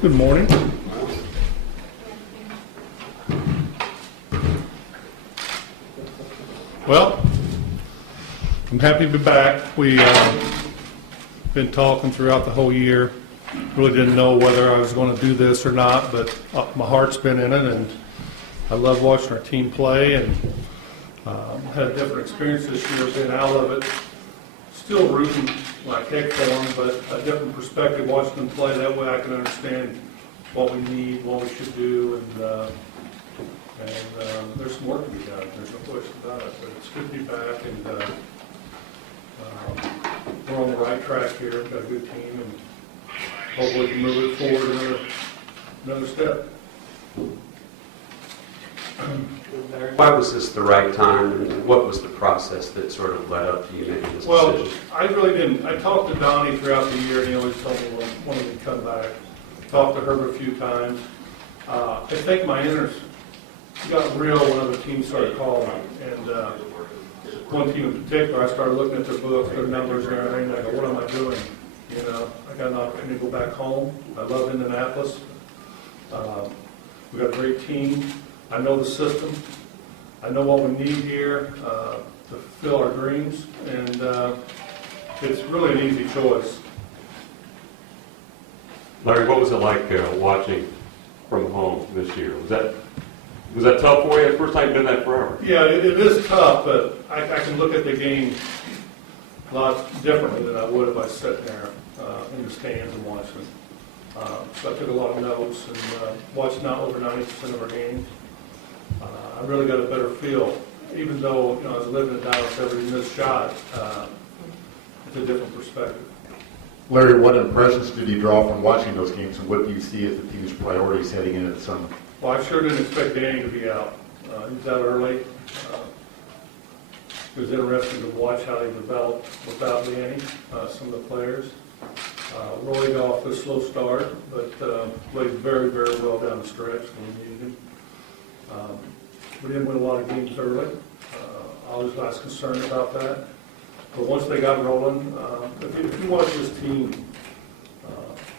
Good morning. Well, I'm happy to be back. We've been talking throughout the whole year. Really didn't know whether I was going to do this or not, but my heart's been in it, and I love watching our team play, and had a different experience this year being out of it. Still rooting like heck for them, but a different perspective watching them play. That way I can understand what we need, what we should do, and there's some work to be done. There's no question about it, but it's good to be back, and we're on the right track here. We've got a good team, and hopefully we can move it forward another step. Why was this the right time, and what was the process that sort of led up to you making this Well, decision? I really didn't. I talked to Donnie throughout the year, and he always told me when he would come back. Talked to Herbert a few times. I think my interest got real when other teams started calling me. And one team in particular, I started looking at their books, their numbers and everything, and I go, what am I doing? You know, I got an opportunity to go back home. I love Indianapolis. We've got a great team. I know the system. I know what we need here to fulfill our dreams, and it's really an easy choice. Larry, what was it like watching from home this year? Was that tough for you? First time you've done that forever. Yeah, it is tough, but I can look at the game a lot differently than I would if I sat there in the stands and watched them. So I took a lot of notes and watched not over 90% of our games. I really got a better feel, even though I was living in Dallas every missed shot. It's a different perspective. Larry, what impressions did you draw from watching those games, and what do you see as the team's priorities heading into the summer? Well, I sure didn't expect Danny to be out. He was out early. It was interesting to watch how he developed without Danny, some of the players. Roy got off to a slow start, but played very, very well down the stretch when we needed him. We didn't win a lot of games early. I was concerned about that. But once they got rolling, if you watch this team,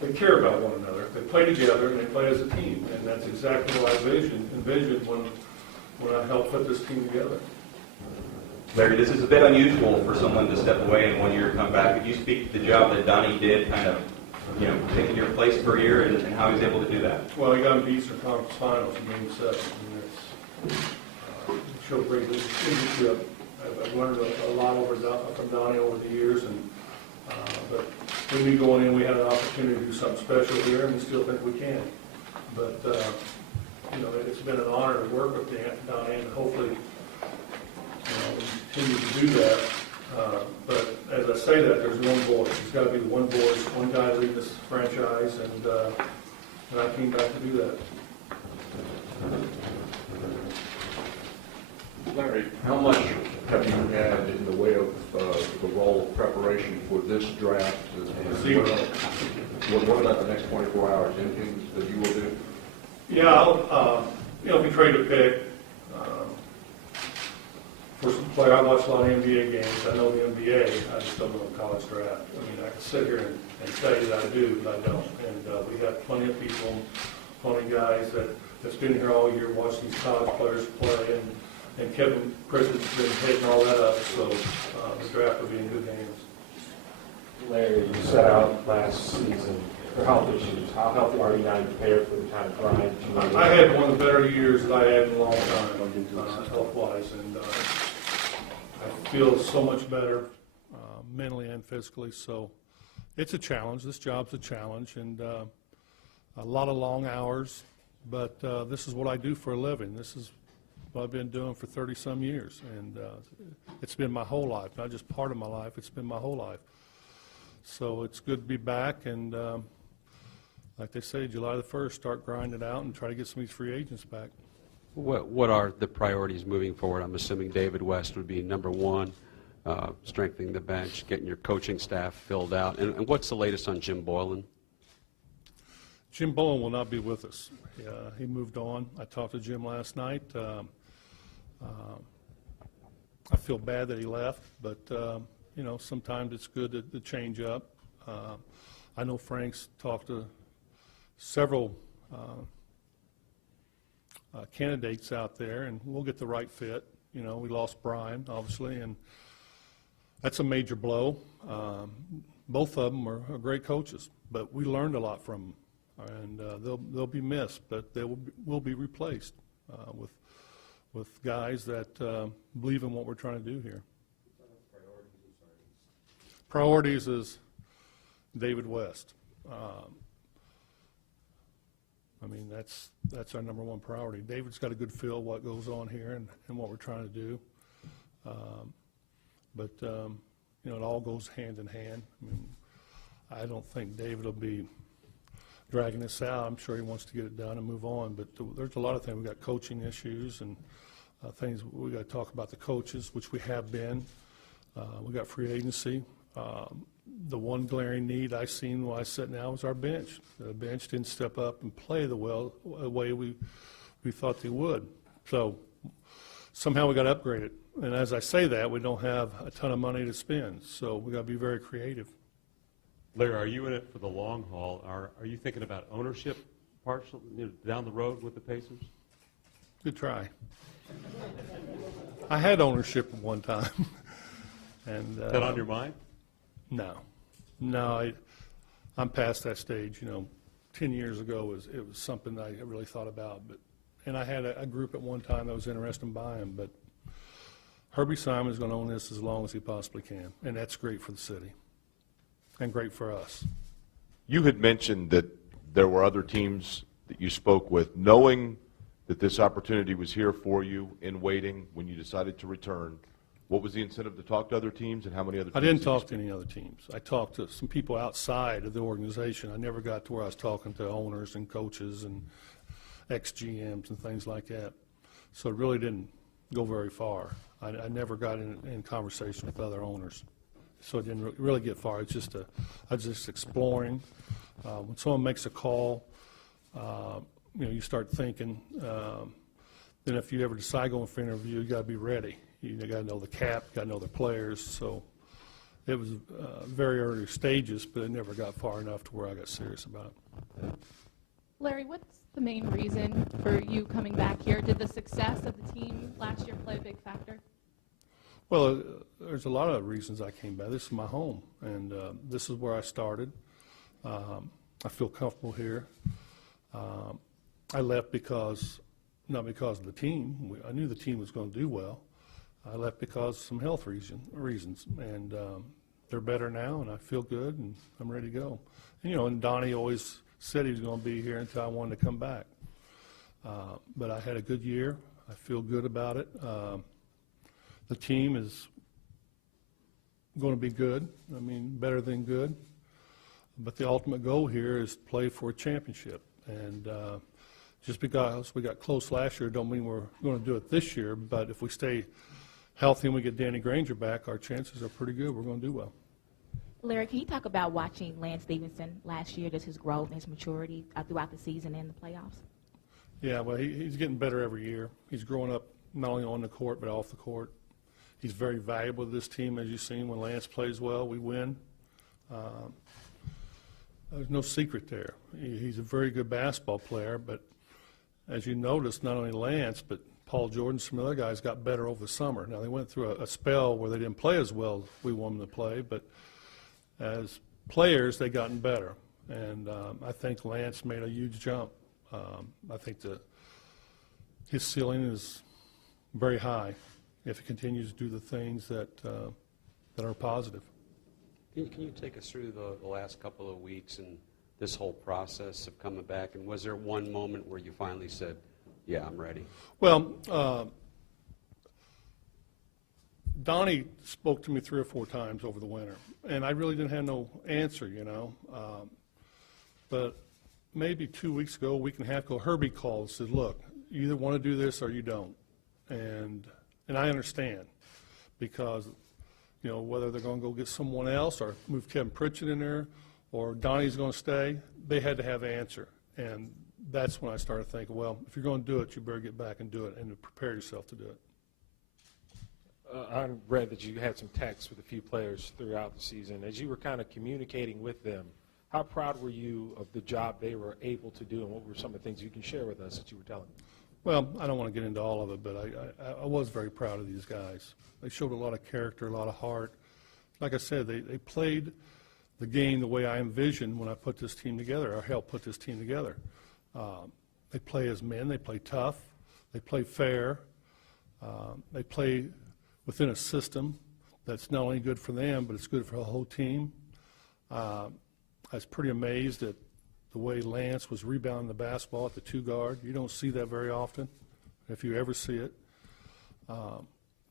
they care about one another. They play together and they play as a team, and that's exactly what I envisioned when I helped put this team together. Larry, this is a bit unusual for someone to step away and 1 year come back. Could you speak to the job that Donnie did, kind of, taking your place for a year, and how he was able to do that? Well, he got in the Eastern Conference Finals in Game 7. It showed great leadership. I've learned a lot from Donnie over the years, but we knew going in we had an opportunity to do something special here, and we still think we can. But it's been an honor to work with Donnie, and hopefully we continue to do that. But as I say that, there's one voice. There's got to be one voice, one guy leading this franchise, and I came back to do that. Larry, how much have you had in the way of the role of preparation for this draft? What about the next 24 hours? Anything that you will do? Yeah, if we trade a pick for some player, I watch a lot of NBA games. I know the NBA. I just don't know the college draft. I mean, I can sit here and tell you that I do, but I don't. And we have plenty of people, plenty of guys that's been here all year watching these college players play, and Kevin Christen's been taking all that up, so the draft will be in good hands. Larry, you set out last season for health issues. How healthy are you now to prepare for the kind of grind? I had one of the better years that I had in a long time, health-wise, and I feel so much better mentally and physically. So it's a challenge. This job's a challenge, and a lot of long hours. But this is what I do for a living. This is what I've been doing for 30-some years, and it's been my whole life, not just part of my life. It's been my whole life. So it's good to be back, and like they say, July the 1st, start grinding out and try to get some of these free agents back. What are the priorities moving forward? I'm assuming David West would be number one, strengthening the bench, getting your coaching staff filled out. And what's the latest on Jim Boylan? Jim Boylan will not be with us. He moved on. I talked to Jim last night. I feel bad that he left, but sometimes it's good to change up. I know Frank's talked to several candidates out there, and we'll get the right fit. You know, we lost Brian, obviously, and that's a major blow. Both of them are great coaches, but we learned a lot from them, and they'll be missed, but they will be replaced with guys that believe in what we're trying to do here. Priorities is David West. I mean, that's our number one priority. David's got a good feel of what goes on here and what we're trying to do. But you know, it all goes hand in hand. I mean, I don't think David will be dragging this out. I'm sure he wants to get it done and move on. But there's a lot of things. We've got coaching issues and things we got to talk about the coaches, which we have been. We got free agency. The one glaring need I seen while I sit now was our bench. The bench didn't step up and play the way we thought they would. So somehow we got to upgrade it. And as I say that, we don't have a ton of money to spend. So we got to be very creative. Larry, are you in it for the long haul? Are you thinking about ownership partial, down the road with the Pacers? Good try. I had ownership at one time. And Is that on your mind? No, I'm past that stage. You know, 10 years ago it was something I really thought about. And I had a group at one time that was interested in buying. But Herbie Simon is going to own this as long as he possibly can, and that's great for the city and great for us. You had mentioned that there were other teams that you spoke with, knowing that this opportunity was here for you in waiting when you decided to return. What was the incentive to talk to other teams, and how many other teams? I didn't talk to any other teams. I talked to some people outside of the organization. I never got to where I was talking to owners and coaches and ex-GMs and things like that. So it really didn't go very far. I never got in conversation with other owners. So it didn't really get far. It's just I was just exploring. When someone makes a call, you know, you start thinking. Then if you ever decide going for an interview, you got to be ready. You got to know the cap, got to know the players. So it was very early stages, but it never got far enough to where I got serious about it. Larry, what's the main reason for you coming back here? Did the success of the team last year play a big factor? Well, there's a lot of reasons I came back. This is my home, and this is where I started. I feel comfortable here. I left not because of the team. I knew the team was going to do well. I left because of some health reasons, and they're better now, and I feel good, and I'm ready to go. And, you know, and Donnie always said he was going to be here until I wanted to come back. But I had a good year. I feel good about it. The team is going to be good. I mean, better than good. But the ultimate goal here is to play for a championship. And just because we got close last year don't mean we're going to do it this year. But if we stay healthy and we get Danny Granger back, our chances are pretty good. We're going to do well. Larry, can you talk about watching Lance Stevenson last year, just his growth and his maturity throughout the season and the playoffs? Yeah, well, he's getting better every year. He's growing up not only on the court but off the court. He's very valuable to this team, as you've seen. When Lance plays well, we win. There's no secret there. He's a very good basketball player, but as you noticed, not only Lance, but Paul Jordan, some other guys got better over the summer. Now, they went through a spell where they didn't play as well as we want them to play, but as players, they've gotten better. And I think Lance made a huge jump. I think his ceiling is very high if he continues to do the things that are positive. Can you take us through the last couple of weeks and this whole process of coming back? And was there one moment where you finally said, yeah, I'm ready? Well, Donnie spoke to me 3 or 4 times over the winter, and I really didn't have no answer, you know. But maybe 2 weeks ago, a week and a half ago, Herbie called and said, look, you either want to do this or you don't. And I understand because, you know, whether they're going to go get someone else or move Kevin Pritchett in there or Donnie's going to stay, they had to have an answer. And that's when I started thinking, well, if you're going to do it, you better get back and do it and prepare yourself to do it. I read that you had some texts with a few players throughout the season. As you were kind of communicating with them, How proud were you of the job they were able to do, and what were some of the things you can share with us that you were telling me? Well, I don't want to get into all of it, but I was very proud of these guys. They showed a lot of character, a lot of heart. Like I said, they played the game the way I envisioned when I put this team together, or helped put this team together. They play as men. They play tough. They play fair. They play within a system that's not only good for them, but it's good for the whole team. I was pretty amazed at the way Lance was rebounding the basketball at the 2-guard. You don't see that very often, if you ever see it.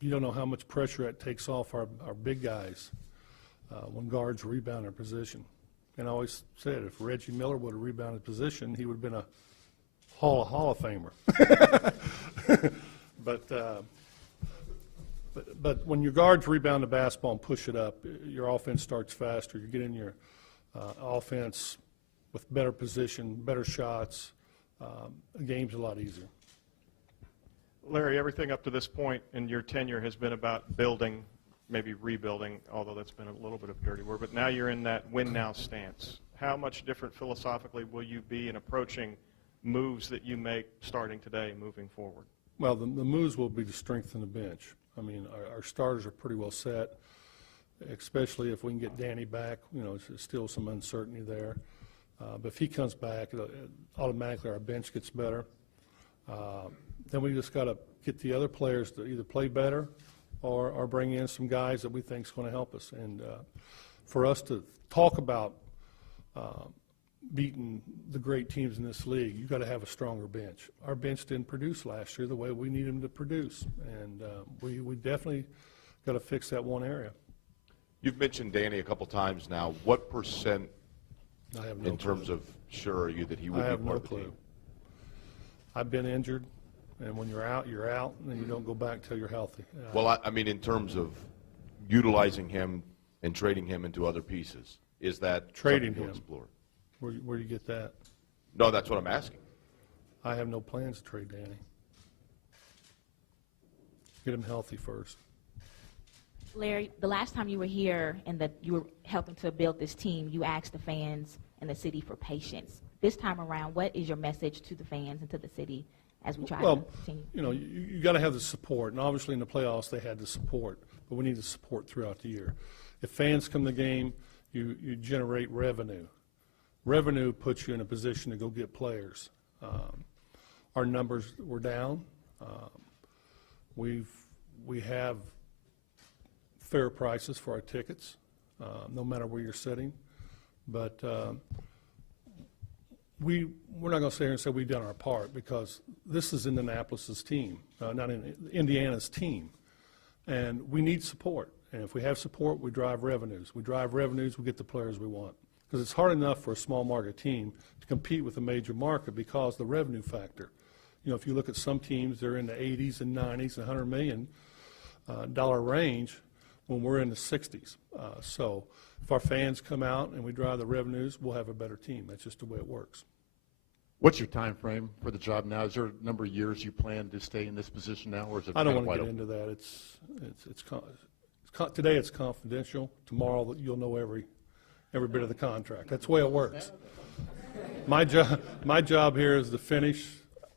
You don't know how much pressure that takes off our big guys when guards rebound their position. And I always said if Reggie Miller would have rebounded position, he would have been a Hall of Famer. But when your guards rebound the basketball and push it up, your offense starts faster. You get in your offense with better position, better shots. The game's a lot easier. Larry, everything up to this point in your tenure has been about building, maybe rebuilding, although that's been a little bit of a dirty word, but now you're in that win-now stance. How much different philosophically will you be in approaching moves that you make starting today moving forward? Well, the moves will be to strengthen the bench. I mean, our starters are pretty well set, especially if we can get Danny back. You know, there's still some uncertainty there. But if he comes back, automatically our bench gets better. Then we just got to get the other players to either play better or bring in some guys that we think is going to help us. And for us to talk about beating the great teams in this league, you've got to have a stronger bench. Our bench didn't produce last year the way we need them to produce, and we definitely got to fix that one area. You've mentioned Danny a couple times now. What percent, I have no in terms of sure are you that he would I have be part no of the clue. team? I've been injured, and when you're out, and you don't go back till you're healthy. Well, I mean in terms of utilizing him and trading him into other pieces. Is that Trading something to him. explore? Where do you get that? No, that's what I'm asking. I have no plans to trade Danny. Get him healthy first. Larry, the last time you were here and that you were helping to build this team, you asked the fans and the city for patience. This time around, what is your message to the fans and to the city as we try to continue? You know, you got to have the support, and obviously in the playoffs they had the support, but we need the support throughout the year. If fans come to the game, you generate revenue. Revenue puts you in a position to go get players. Our numbers were down. We have fair prices for our tickets, no matter where you're sitting. But we're not going to sit here and say we've done our part, because this is Indianapolis's team, not Indiana's team. And we need support. And if we have support, we drive revenues. We drive revenues, we get the players we want. Because it's hard enough for a small market team to compete with a major market because the revenue factor. You know, if you look at some teams, they're in the 80s and 90s and $100 million range when we're in the 60s. So if our fans come out and we drive the revenues, we'll have a better team. That's just the way it works. What's your time frame for the job now? Is there a number of years you plan to stay in this position now, or is it I don't kind of want to wide get open? into that. Today it's confidential. Tomorrow you'll know every bit of the contract. That's the way it works. My job here is to finish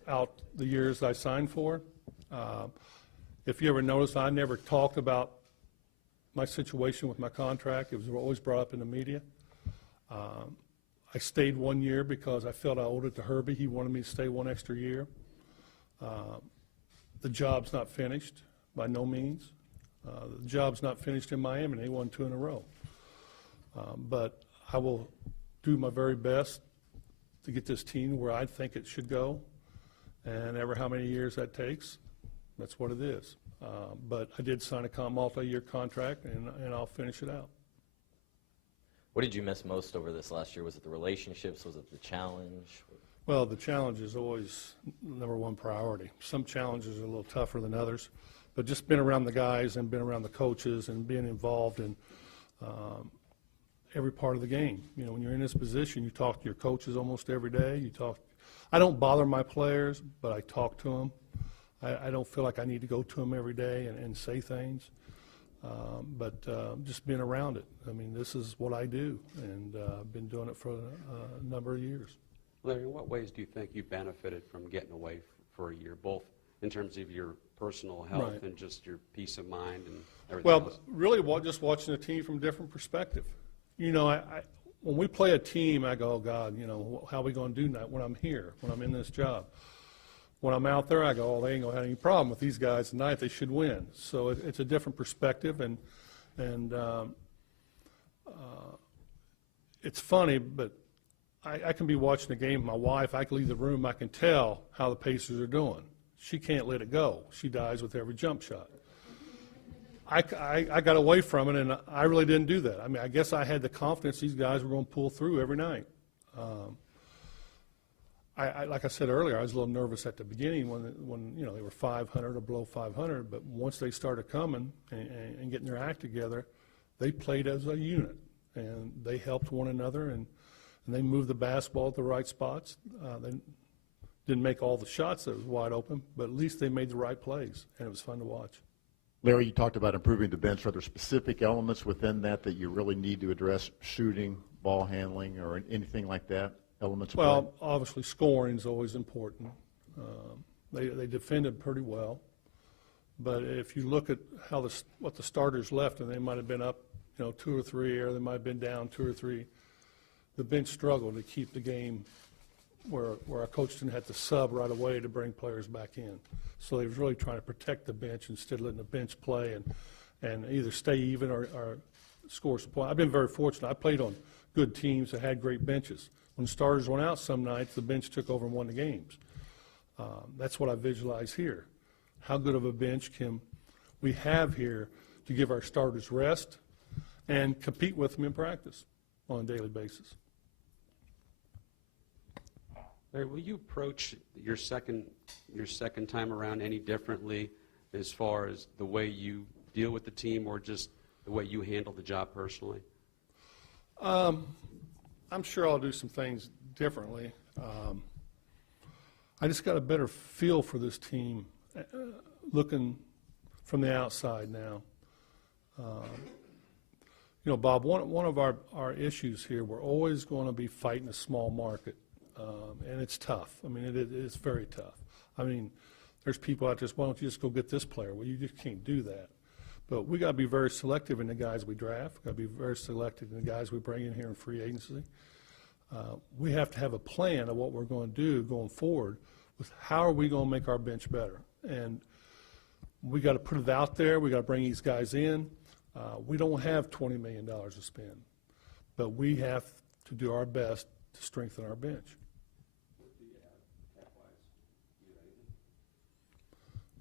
out the years I signed for. If you ever notice, I never talked about my situation with my contract. It was always brought up in the media. I stayed 1 year because I felt I owed it to Herbie. He wanted me to stay one extra year. The job's not finished by no means. The job's not finished in Miami. They won 2 in a row. But I will do my very best to get this team where I think it should go. And ever how many years that takes, that's what it is. But I did sign a multi-year contract, and I'll finish it out. What did you miss most over this last year? Was it the relationships? Was it the challenge? Well, the challenge is always number one priority. Some challenges are a little tougher than others, but just being around the guys and being around the coaches and being involved in every part of the game. You know, when you're in this position, you talk to your coaches almost every day. I don't bother my players, but I talk to them. I don't feel like I need to go to them every day and say things. but just being around it. I mean, this is what I do, and I've been doing it for a number of years. Larry, in what ways do you think you benefited from getting away for a year, both in terms of your personal health Right. and just your peace of mind and everything Well, else? really, just watching the team from a different perspective. You know, when we play a team, I go, oh, God, you know, how are we going to do that when I'm here, when I'm in this job? When I'm out there, I go, oh, they ain't going to have any problem with these guys tonight. They should win. So it's a different perspective, and it's funny, but I can be watching the game with my wife. I can leave the room. I can tell how the Pacers are doing. She can't let it go. She dies with every jump shot. I got away from it, and I really didn't do that. I mean, I guess I had the confidence these guys were going to pull through every night. Like I said earlier, I was a little nervous at the beginning when you know they were 500 or below 500, but once they started coming and getting their act together, they played as a unit, and they helped one another, and they moved the basketball at the right spots. They didn't make all the shots that was wide open, but at least they made the right plays, and it was fun to watch. Larry, you talked about improving the bench. Are there specific elements within that you really need to address, shooting, ball handling, or anything like that, elements of play? Well, obviously scoring is always important. They defended pretty well, but if you look at what the starters left, and they might have been up, you know, 2 or 3, or they might have been down 2 or 3, the bench struggled to keep the game where our coach didn't have to sub right away to bring players back in. So they was really trying to protect the bench instead of letting the bench play and either stay even or score some points. I've been very fortunate. I played on good teams that had great benches. When starters went out some nights, the bench took over and won the games. That's what I visualize here. How good of a bench can we have here to give our starters rest and compete with them in practice on a daily basis? Larry, will you approach your second time around any differently as far as the way you deal with the team or just the way you handle the job personally? I'm sure I'll do some things differently. I just got a better feel for this team looking from the outside now. You know, Bob, one of our issues here, we're always going to be fighting a small market. And it's tough. I mean, it's very tough. I mean, there's people out there, why don't you just go get this player? Well, you just can't do that. But we got to be very selective in the guys we draft. Got to be very selective in the guys we bring in here in free agency. We have to have a plan of what we're going to do going forward with how are we going to make our bench better. And we got to put it out there. We got to bring these guys in. We don't have $20 million to spend, but we have to do our best to strengthen our bench.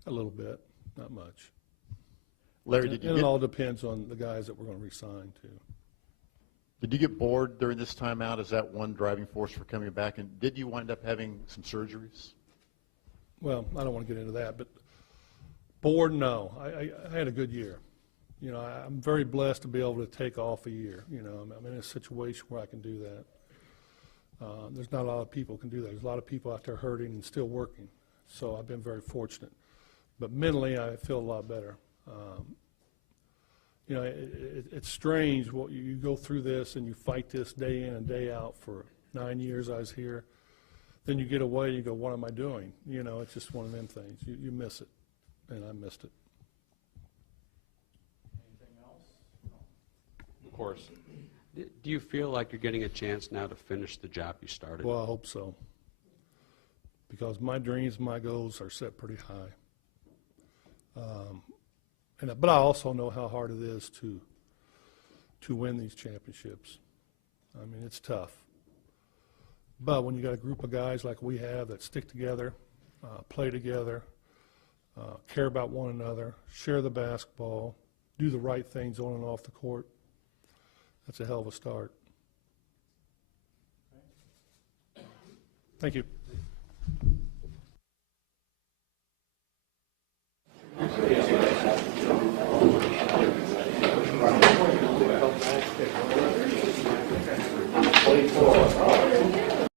A little bit, not much. Larry, did you it all depends on the guys that we're going to re-sign to. Did you get bored during this time out? Is that one driving force for coming back? And did you wind up having some surgeries? Well, I don't want to get into that, but bored, no. I had a good year. You know, I'm very blessed to be able to take off a year. You know, I'm in a situation where I can do that. There's not a lot of people who can do that. There's a lot of people out there hurting and still working. So I've been very fortunate. But mentally, I feel a lot better. You know, it's strange what you go through this and you fight this day in and day out for 9 years I was here. Then you get away and you go, what am I doing? You know, it's just one of them things. You miss it, and I missed it. Anything else? Of course. Do you feel like you're getting a chance now to finish the job you started? Well, I hope so. Because my dreams, my goals are set pretty high. But I also know how hard it is to win these championships. I mean, it's tough. But when you got a group of guys like we have that stick together, play together, care about one another, share the basketball, do the right things on and off the court, that's a hell of a start. Thank you.